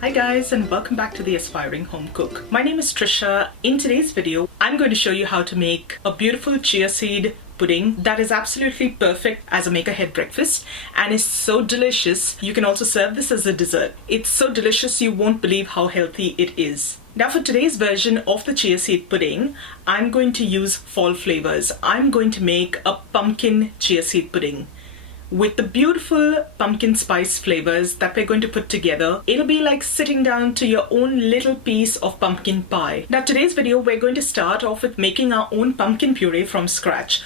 Hi guys, and welcome back to the Aspiring Home Cook. My name is Trisha. In today's video, I'm going to show you how to make a beautiful chia seed pudding that is absolutely perfect as a make-ahead breakfast and is so delicious. You can also serve this as a dessert. It's so delicious you won't believe how healthy it is. Now for today's version of the chia seed pudding, I'm going to use fall flavors. I'm going to make a pumpkin chia seed pudding with the beautiful pumpkin spice flavors that we're going to put together. It'll be like sitting down to your own little piece of pumpkin pie. Now today's video, we're going to start off with making our own pumpkin puree from scratch.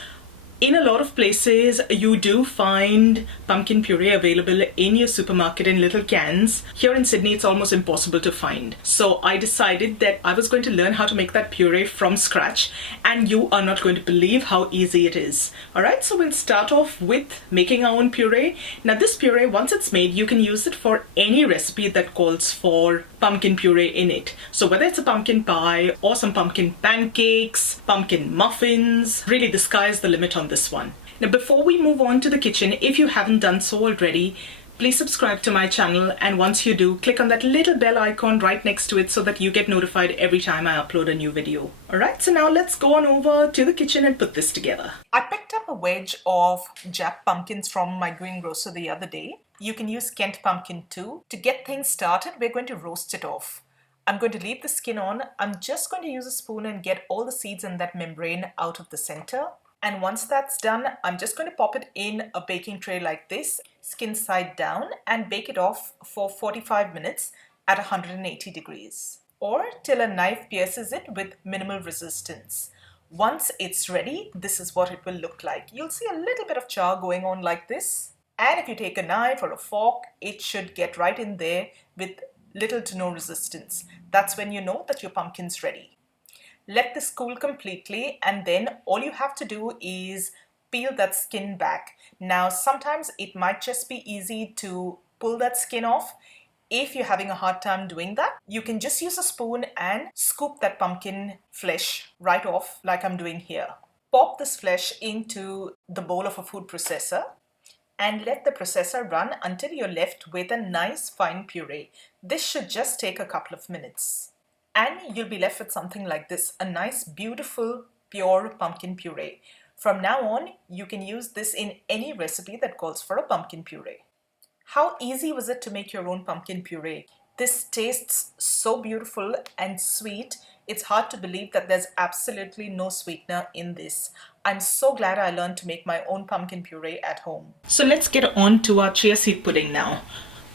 In a lot of places, you do find pumpkin puree available in your supermarket in little cans. Here in Sydney, it's almost impossible to find. So I decided that I was going to learn how to make that puree from scratch, and you are not going to believe how easy it is. All right, so we'll start off with making our own puree. Now this puree, once it's made, you can use it for any recipe that calls for pumpkin puree in it. So whether it's a pumpkin pie or some pumpkin pancakes, pumpkin muffins, really the sky is the limit on this one. Now before we move on to the kitchen, if you haven't done so already, please subscribe to my channel, and once you do, click on that little bell icon right next to it so that you get notified every time I upload a new video. Alright, so now let's go on over to the kitchen and put this together. I picked up a wedge of Jap pumpkins from my greengrocer the other day. You can use Kent pumpkin too. To get things started, we're going to roast it off. I'm going to leave the skin on. I'm just going to use a spoon and get all the seeds in that membrane out of the center. And once that's done, I'm just going to pop it in a baking tray like this, skin side down, and bake it off for 45 minutes at 180 degrees, or till a knife pierces it with minimal resistance. Once it's ready, this is what it will look like. You'll see a little bit of char going on like this. And if you take a knife or a fork, it should get right in there with little to no resistance. That's when you know that your pumpkin's ready. Let this cool completely, and then all you have to do is peel that skin back. Now sometimes it might just be easy to pull that skin off. If you're having a hard time doing that, you can just use a spoon and scoop that pumpkin flesh right off like I'm doing here. Pop this flesh into the bowl of a food processor and let the processor run until you're left with a nice fine puree. This should just take a couple of minutes. And you'll be left with something like this, a nice, beautiful, pure pumpkin puree. From now on, you can use this in any recipe that calls for a pumpkin puree. How easy was it to make your own pumpkin puree? This tastes so beautiful and sweet. It's hard to believe that there's absolutely no sweetener in this. I'm so glad I learned to make my own pumpkin puree at home. So let's get on to our chia seed pudding now.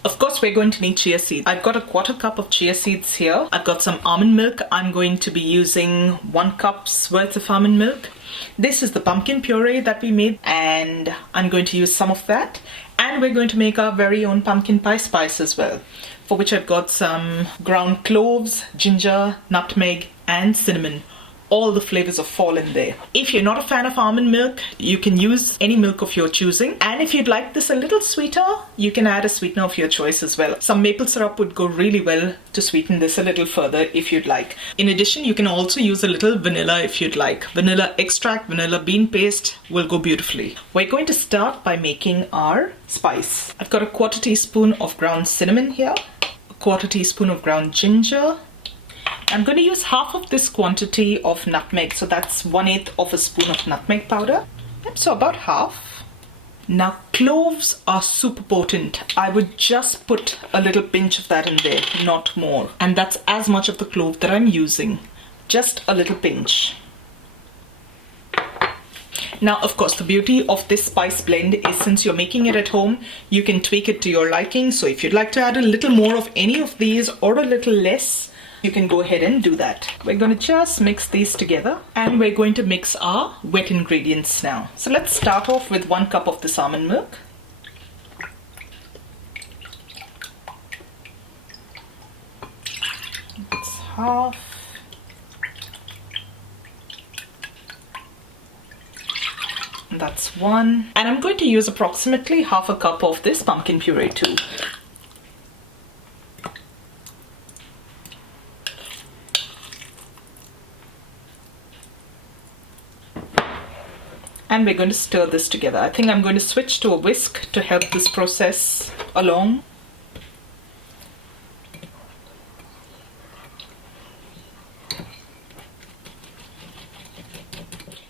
Of course, we're going to need chia seeds. I've got a 1/4 cup of chia seeds here. I've got some almond milk. I'm going to be using 1 cup's worth of almond milk. This is the pumpkin puree that we made, and I'm going to use some of that. And we're going to make our very own pumpkin pie spice as well, for which I've got some ground cloves, ginger, nutmeg, and cinnamon. All the flavors of fall in there. If you're not a fan of almond milk, you can use any milk of your choosing. And if you'd like this a little sweeter, you can add a sweetener of your choice as well. Some maple syrup would go really well to sweeten this a little further if you'd like. In addition, you can also use a little vanilla if you'd like. Vanilla extract, vanilla bean paste will go beautifully. We're going to start by making our spice. I've got a 1/4 teaspoon of ground cinnamon here, a 1/4 teaspoon of ground ginger. I'm going to use half of this quantity of nutmeg, so that's 1/8 of a spoon of nutmeg powder. Yep, so about half. Now cloves are super potent. I would just put a little pinch of that in there, not more. And that's as much of the clove that I'm using. Just a little pinch. Now, of course, the beauty of this spice blend is since you're making it at home, you can tweak it to your liking. So if you'd like to add a little more of any of these or a little less, you can go ahead and do that. We're going to just mix these together, and we're going to mix our wet ingredients now. So let's start off with 1 cup of this almond milk. That's half. That's 1. And I'm going to use approximately 1/2 cup of this pumpkin puree too. And we're going to stir this together. I think I'm going to switch to a whisk to help this process along.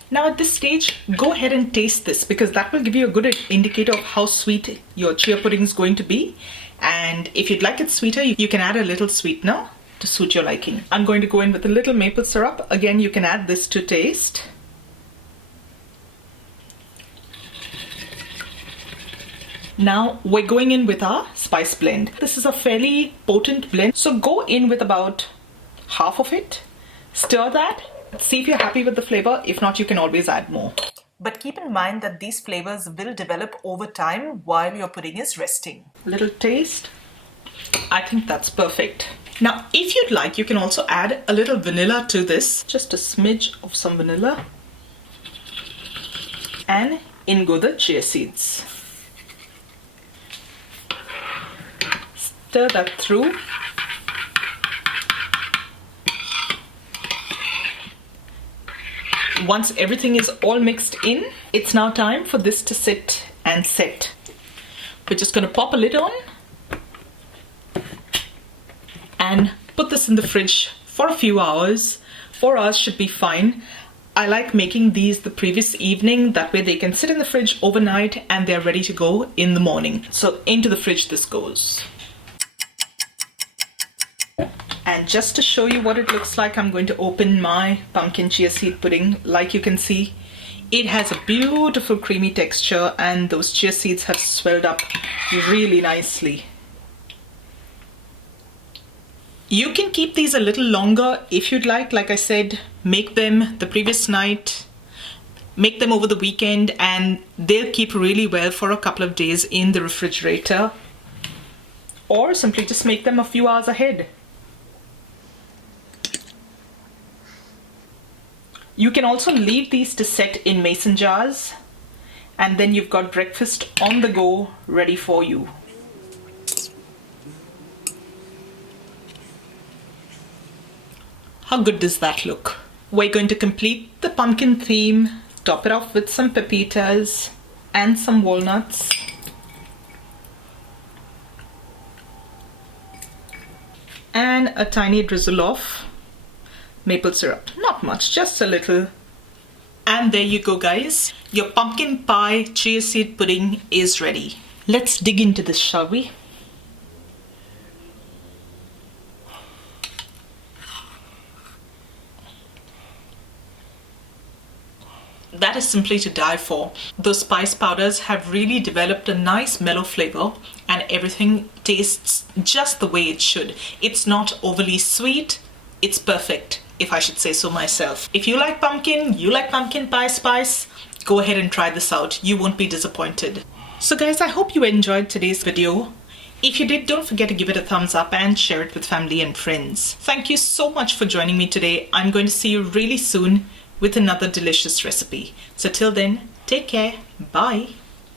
Now at this stage, go ahead and taste this because that will give you a good indicator of how sweet your chia pudding is going to be. And if you'd like it sweeter, you can add a little sweetener to suit your liking. I'm going to go in with a little maple syrup. Again, you can add this to taste. Now we're going in with our spice blend. This is a fairly potent blend, so go in with about half of it. Stir that, see if you're happy with the flavor. If not, you can always add more. But keep in mind that these flavors will develop over time while your pudding is resting. Little taste. I think that's perfect. Now, if you'd like, you can also add a little vanilla to this. Just a smidge of some vanilla. And in go the chia seeds. Stir that through. Once everything is all mixed in, it's now time for this to sit and set. We're just going to pop a lid on and put this in the fridge for a few hours. 4 hours should be fine. I like making these the previous evening, that way they can sit in the fridge overnight and they're ready to go in the morning. So into the fridge this goes. And just to show you what it looks like, I'm going to open my pumpkin chia seed pudding. Like you can see, it has a beautiful creamy texture and those chia seeds have swelled up really nicely. You can keep these a little longer if you'd like. Like I said, make them the previous night, make them over the weekend, and they'll keep really well for a couple of days in the refrigerator. Or simply just make them a few hours ahead. You can also leave these to set in mason jars, and then you've got breakfast on the go ready for you. How good does that look? We're going to complete the pumpkin theme, top it off with some pepitas and some walnuts. And a tiny drizzle of maple syrup. Not much, just a little. And there you go, guys. Your pumpkin pie chia seed pudding is ready. Let's dig into this, shall we? That is simply to die for. Those spice powders have really developed a nice mellow flavor and everything tastes just the way it should. It's not overly sweet, it's perfect, if I should say so myself. If you like pumpkin pie spice, go ahead and try this out. You won't be disappointed. So guys, I hope you enjoyed today's video. If you did, don't forget to give it a thumbs up and share it with family and friends. Thank you so much for joining me today. I'm going to see you really soon with another delicious recipe. So till then, take care. Bye.